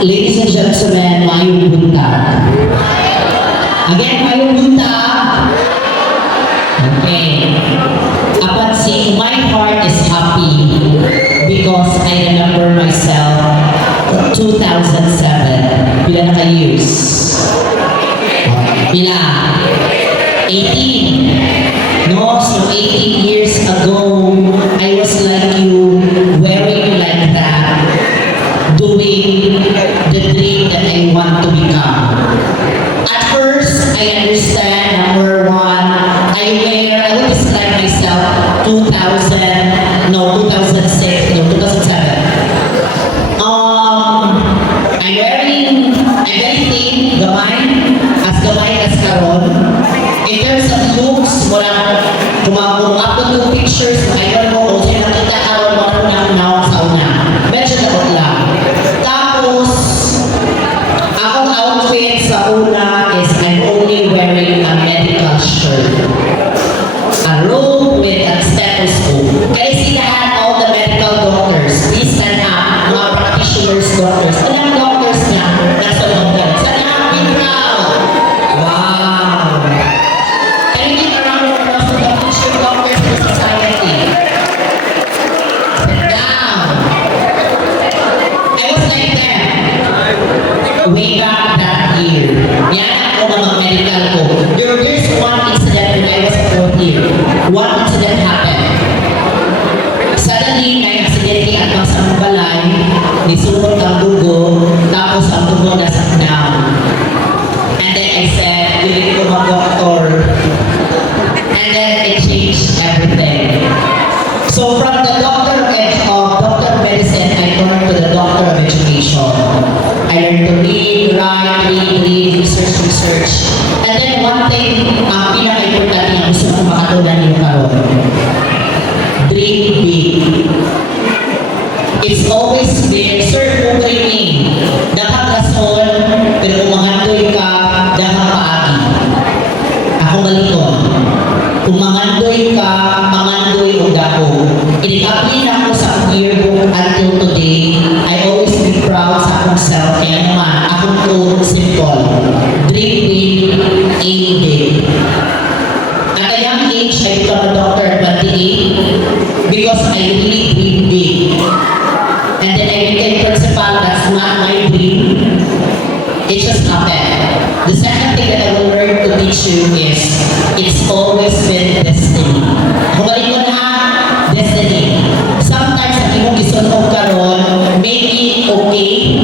Ladies and gentlemen, mayong buntag. Again, mayong buntag. Okay. Apat si my heart is happy because I remember myself 2007. Pila na ka-years? Pila? 18. No, so 18 years ago, I was like you, wearing like that, doing the dream that I want to become. At first, I understand, number one, I would describe myself 2006, no, 2007. I'm very thin, gamay, as karon. In terms of looks, walang upload yung pictures, ayun mo, kung sino nakita karon, walang nawang sa una. Medyo nakot lang. Tapos, akong outfit sa una is I'm only wearing a medical shirt. A robe with a stethoscope. Kaya sinahan all the medical doctors, please stand up, mga practitioners, doctors. Anong doctors niya? Nasa doctor. Stand up, be proud. Wow. Can you give a round of applause to the future doctors in society? Sit down. I was like them. Way back that year. Yan ako mga medical ko. There's one incident when I was 4th year. One incident happened. Suddenly, may aksidente at mga sa balay, nisulot ang dugo, tapos ang dugo nasa down. And then I said, hindi ko mag-doctor. And then it changed everything. So from the doctor of medicine, I turned to the doctor of education. I learned to read, write, research. And then one thing, ang pinaka-importante na gusto ko makatunan niyo karon. Dream big. It's always been, sir, kung dreaming, dakang rason, pero kung mangandoy ka, dakang paagi. Ako malikon. Kung mangandoy ka, mangandoy o dako. Inikapin ako sa yearbook until today. I always be proud sa akong self. Kaya naman, akong to simple. Dream big, aim big. At a young age, I become a doctor at 28 because I really dream big. And then I became principal. That's not my dream. It just happened. The second thing that I will learn to teach you is it's always been destiny. Kumalik ko na, destiny. Sometimes ang imong gisunog karon may be okay,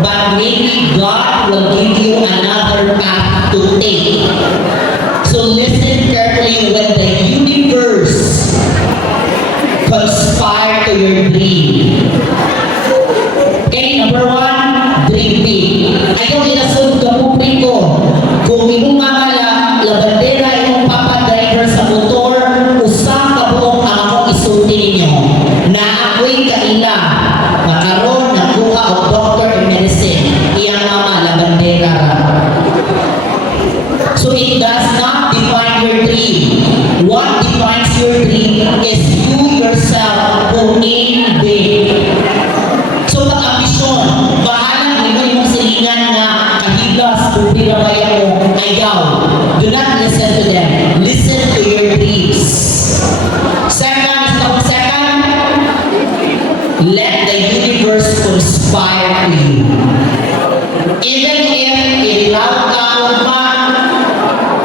but maybe God will give you another path to take. So listen carefully when the universe conspire to your dream. Okay, number one, dream big. Ayaw inasunod ka pupin ko. Kung imong mamala, labandera imong papa driver sa motor, usang kabuok ang akong isulti ninyo. Na ako'y kaila, makaroon ng kuha o doctor in medicine, iyang mama, labandera ra. So it does not define your dream. What defines your dream is you yourself who aim big. So pag-ambisyon, bahala mo yung silingan na kahigas, pupirabaya mo, ayaw. Do not listen to them. Listen to your dreams. Second, let the universe conspire to you. Even if ilaw ka o pa,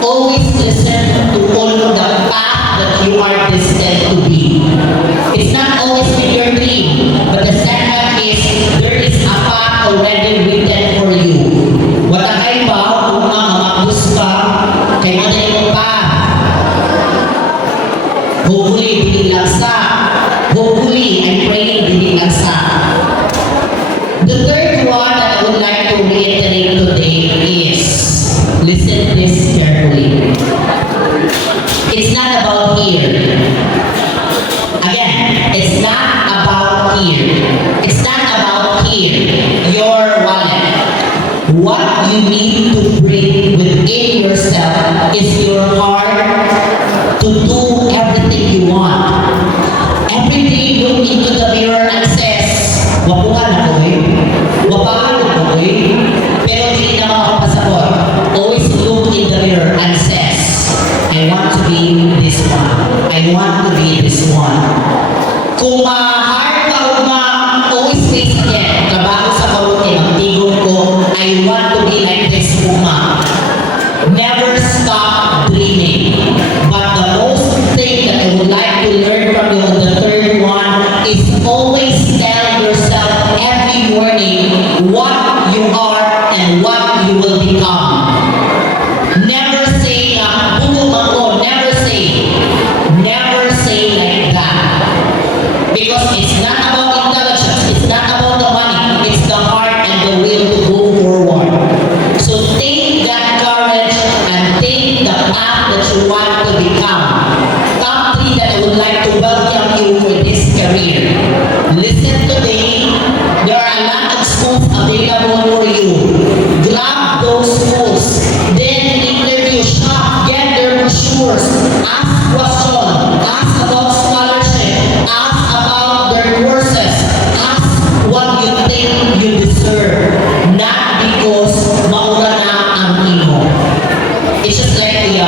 always listen to all the path that you are destined to be. It's not always in your within yourself is your heart to do everything you want. Every day, look into the mirror and says, wapuhan ako eh. Wapahan ako eh. Pero hindi na ako pasagot. Always look in the mirror and says, I want to be this one. I want to be this one. Kung hard ka always face again. Trabaho sa karutin, ang tigong ko, I want to be like this woman. Never stop dreaming. But the most thing that I would like to learn from you, the third one, is always tell yourself every morning what you are and what you will become. Never say, bugong ako, never say. Never say like that. Because it's not about intelligence, it's not about the money, it's the heart and the will to go forward. So take that courage and take the path that you want to become. Top 3 that I would like to welcome you for this career. Listen today, there are a lot of schools available for you. Grab those schools, then interview, shop, get their brochures, ask questions, ask about scholarship, ask about their courses, ask what you think you deserve, not because maura na ang imo. It's just like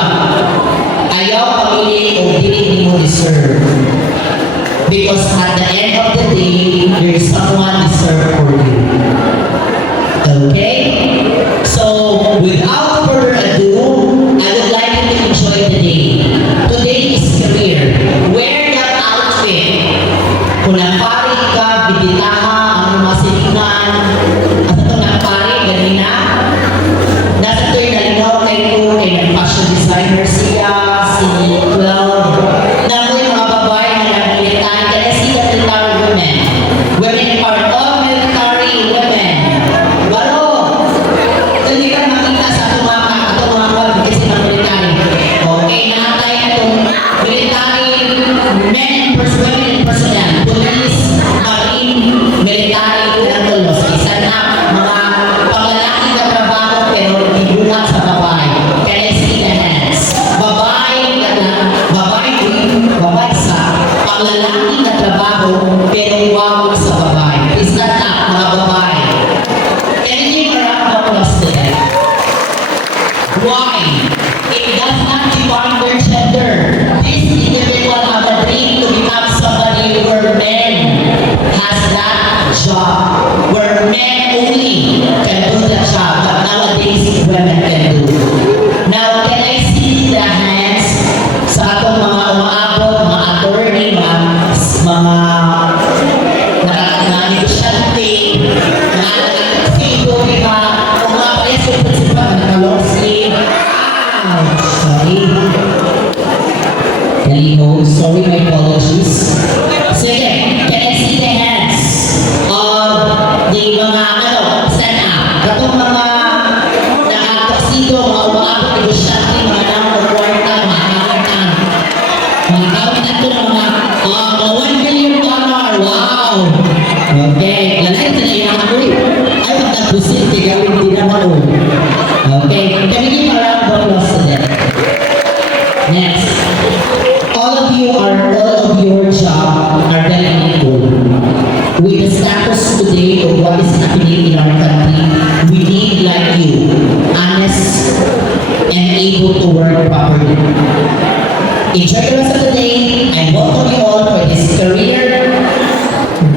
ayaw pamili o hindi mo deserve. Because at the end of the day, there is someone deserve for you. Okay? So, without further ado, I would like you to enjoy the day. Today is career. Wear that outfit. Kung nagpari ka, bibitaha ang mga silingan. At ito nagpari, ganina. Nasa ito'y nalinaw kayo kay nag-fashion designer siya, si Cloud. Na ako'y mga babae na nag-militan, kaya sila military women. Women are all military women. Walo! Hindi ka makita sa itong mga kwan kasi ng military. Okay, nakatay itong military men and women and personnel. Police, marine, military, pinatulos. Isa na mga panglalaki na trabaho pero ibuhat sa babae. Can I see the hands? Babae sa panglalaki na trabaho pero wawag sa babae. Is that not mga babae? Can you give a round of applause to them? Why? It does not define their gender. This individual have a dream to become somebody where men has that job. Where men only can do that job. But nowadays, women can do. Now, can I see the hands sa atong mga umaabot, mga attorney, mga negosyante, mga nagsigo, mga preso, principal, long sleeve. Sorry. Kalino, sorry, my apologies. Sige, can I see the hands of the mga, stand up. Katong mga nakakasido, mga umaabot, negosyante, mga nakakwarta, mga nakakwarta. Mga tawag na ito ng mga $1 million. Wow! Okay, lalaki na yan ako eh. Ay, magtapusin, tigawin din naman o. Okay, can we give a round of applause to them? Next. All of your job are very equal. With the status today of what is happening in our country, we need like you, honest and able to work properly. Enjoy the rest of the day and welcome you all for this career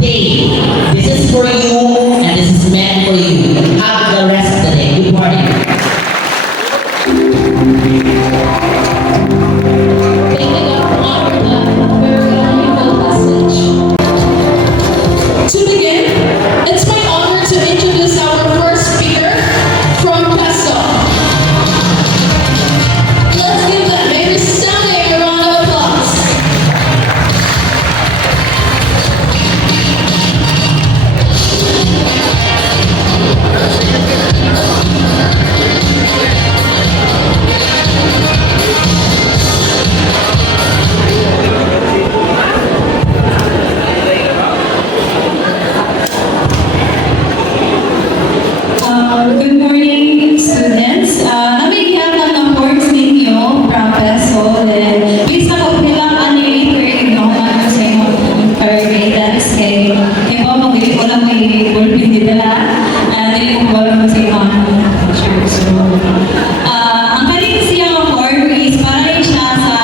day. This is for you and this is meant for you. Have the rest of the day. Good morning. Thank you, Dr. Martha, for your valuable message. To begin, it's my honor to introduce our first speaker from Pesto. Let's give them a standing round of applause. nila. Dili ko balang sa mga picture. So, ang kaling siyang form is para rin siya sa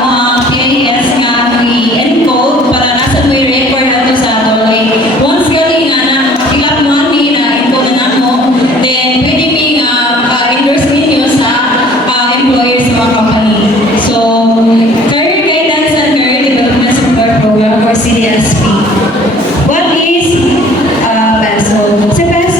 mga PIS nga i-encode para nasa may record ato sa ato. Like, once galing na ilang money na encode na mo, then pwede may endorse ninyo sa employer sa mga company. So, Career Guidance and Career Development Support Program or CDSP. What is PESO? Si PESO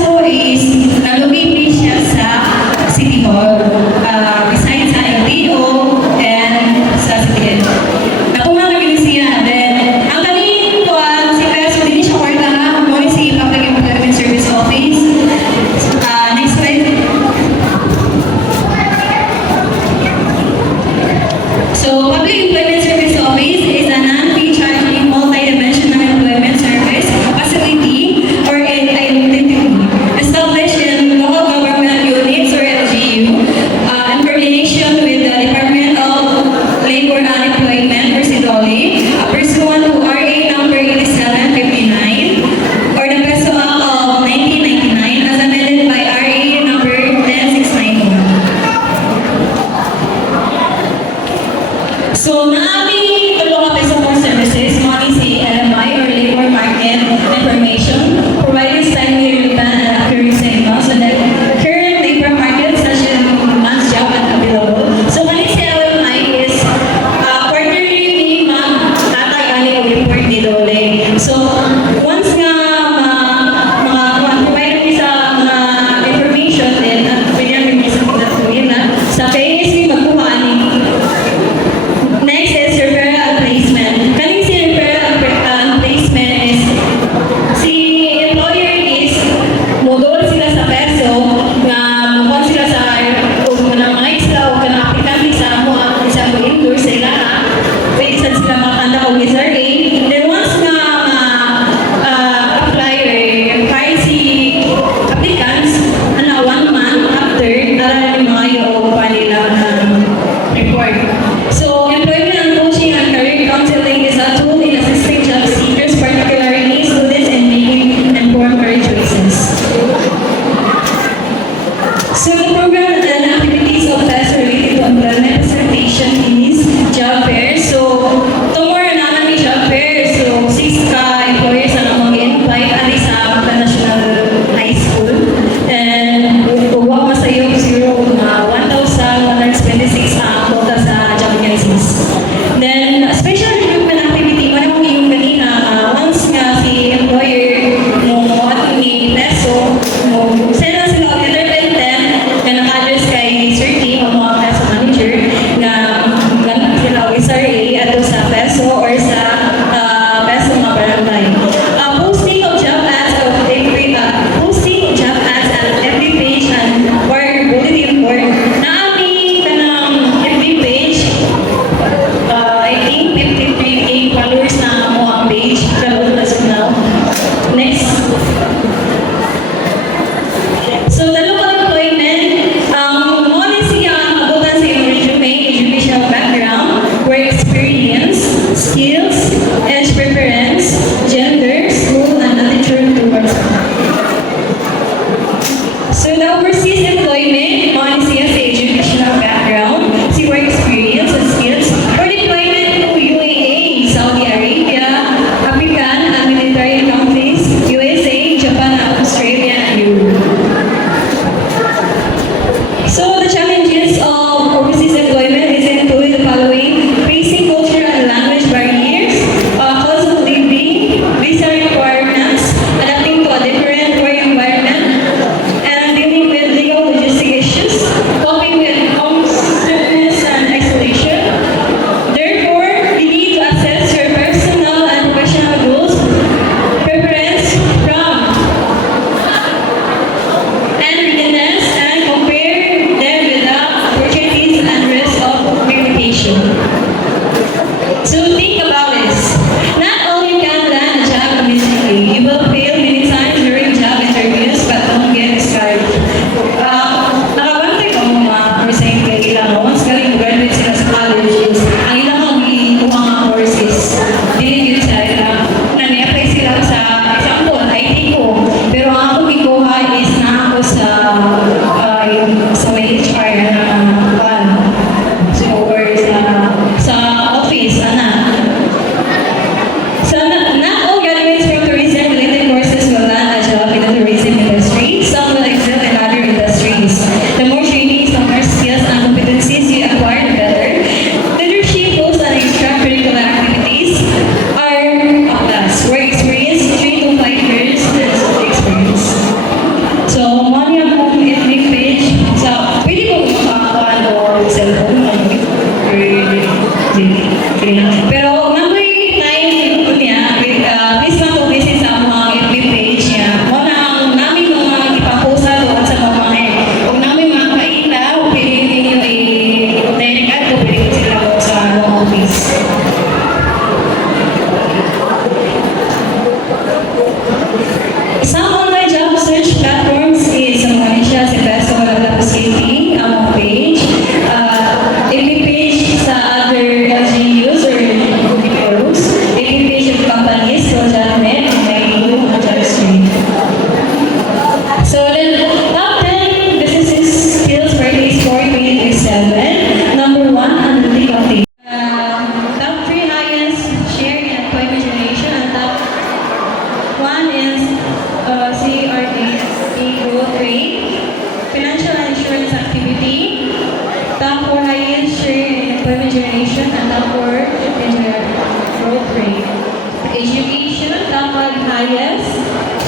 highest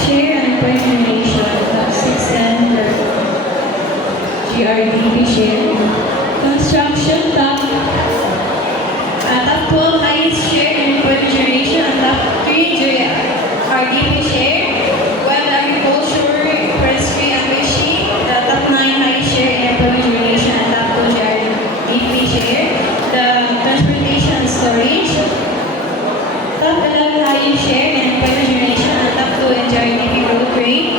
share and penetration of 610 GRDP share. Construction top 12 highest share and penetration and top 3 GRDP share. While agriculture, forestry, and fishing, the top 9 highest share and penetration and top 2 GRDP share. The transportation and storage, top 11 highest share and penetration and top 2 in GRDP growth rate.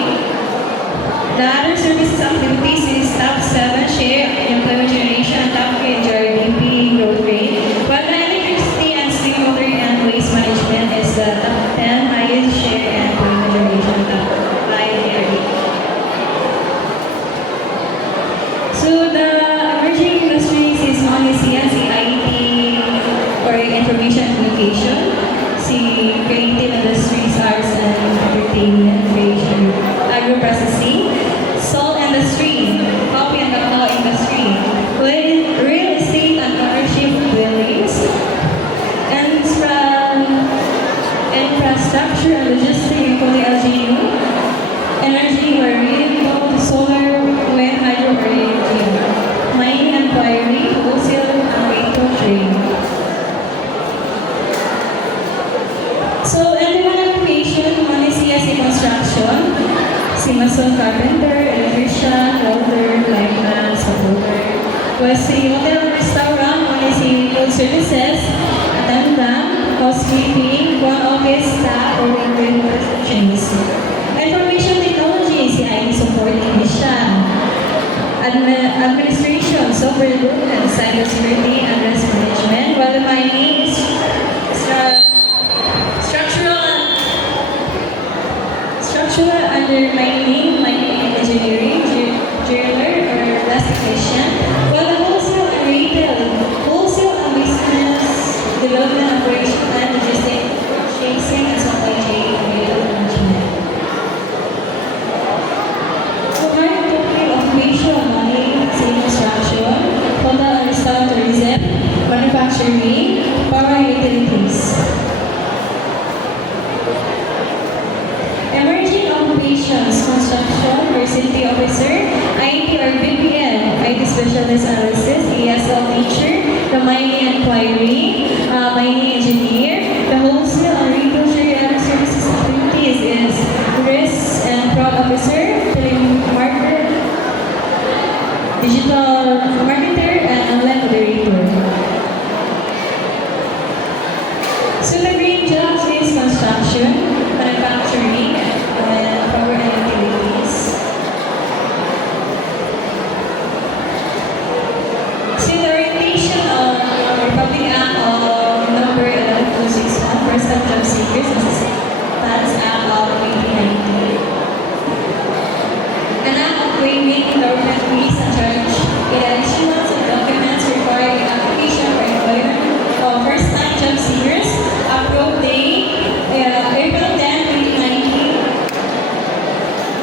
The other services activities is top 7 share in employment generation and top 3 in GRDP growth rate. While the electricity and water and waste management is the top 10 highest share in employment generation and top 5 GRDP. So the emerging industries is only CIT or information communication, creative industries, arts and entertainment, creation, agro-processing, salt industry, coffee and cacao industry, real estate and ownership buildings, infrastructure and logistics including LGU, energy or renewable, solar, wind, hydro or renewable, mining and quarry, wholesale and retail trade. So, everyone occupation, only CSA construction, Simason carpenter, electrician, welder, lineman, supporter. Was the hotel restaurant, only food services, attendant, housekeeping, one office staff, or working chains. Information technology, CIT support technician. Administration, software development, cybersecurity, and risk management, while the mining is structural under mining engineering, jeweler or less technician, while the wholesale and retail, wholesale and business development operation and logistics, purchasing and supply chain and retail management. So current total occupation, mining, civil construction, hotel and restaurant tourism, manufacturing, power and utilities. Emerging occupations, construction, university officer, IT or BPL, IT specialist analysis, ESL teacher, the mining and quarry, mining engineer, the wholesale and retail and services activities is risk and fraud officer, telemarketer, digital marketer, and online moderator. So the green jobs is construction, manufacturing, and power and utilities. So the orientation of Republic Act of number 11261, first time job seekers, that's Act of 1890. An act of waiving government fees and charge in addition to documents requiring application for employment of first time job seekers, approved day April 10, 2019.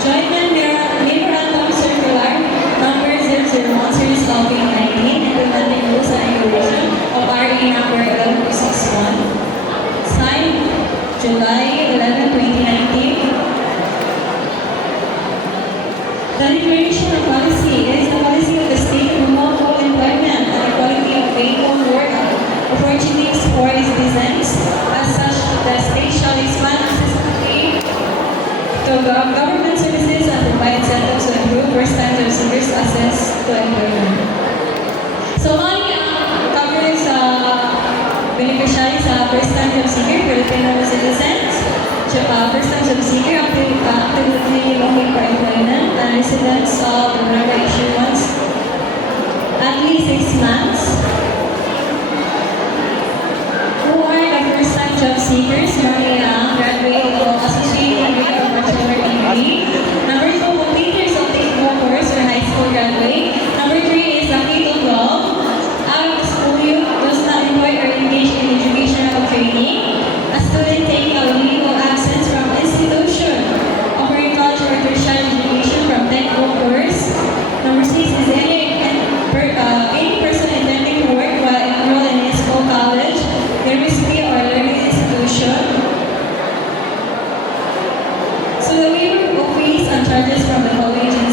Joint Memorandum Circular number 001 series of 2019, implementing rules and regulation of RA number 11261, signed July 11, 2019. The declaration of policy is the policy of the state to promote all employment and equality of equal work opportunities for its citizens. As such, the state shall expand accessibility to government services and provide incentives to improve first-time job seekers' access to employment. So, covered sa beneficiaries sa first-time job seeker, Filipino citizens, first-time job seeker, actively looking for employment, and residents of the Nueva issuance at least 6 months. Who are the first-time job seekers? Young, graduate of associate degree or bachelor degree. Number 2, completers of technical course or high school graduate. Number 3 is the K-12. Out of school youth does not employ or engage in educational training. A student taking a leave of absence from institution, offering college or tertiary education from technical course. Number 6 is any person intending to work while enrolled in a school college, university or learning institution. So the waiver of fees and charges from the college and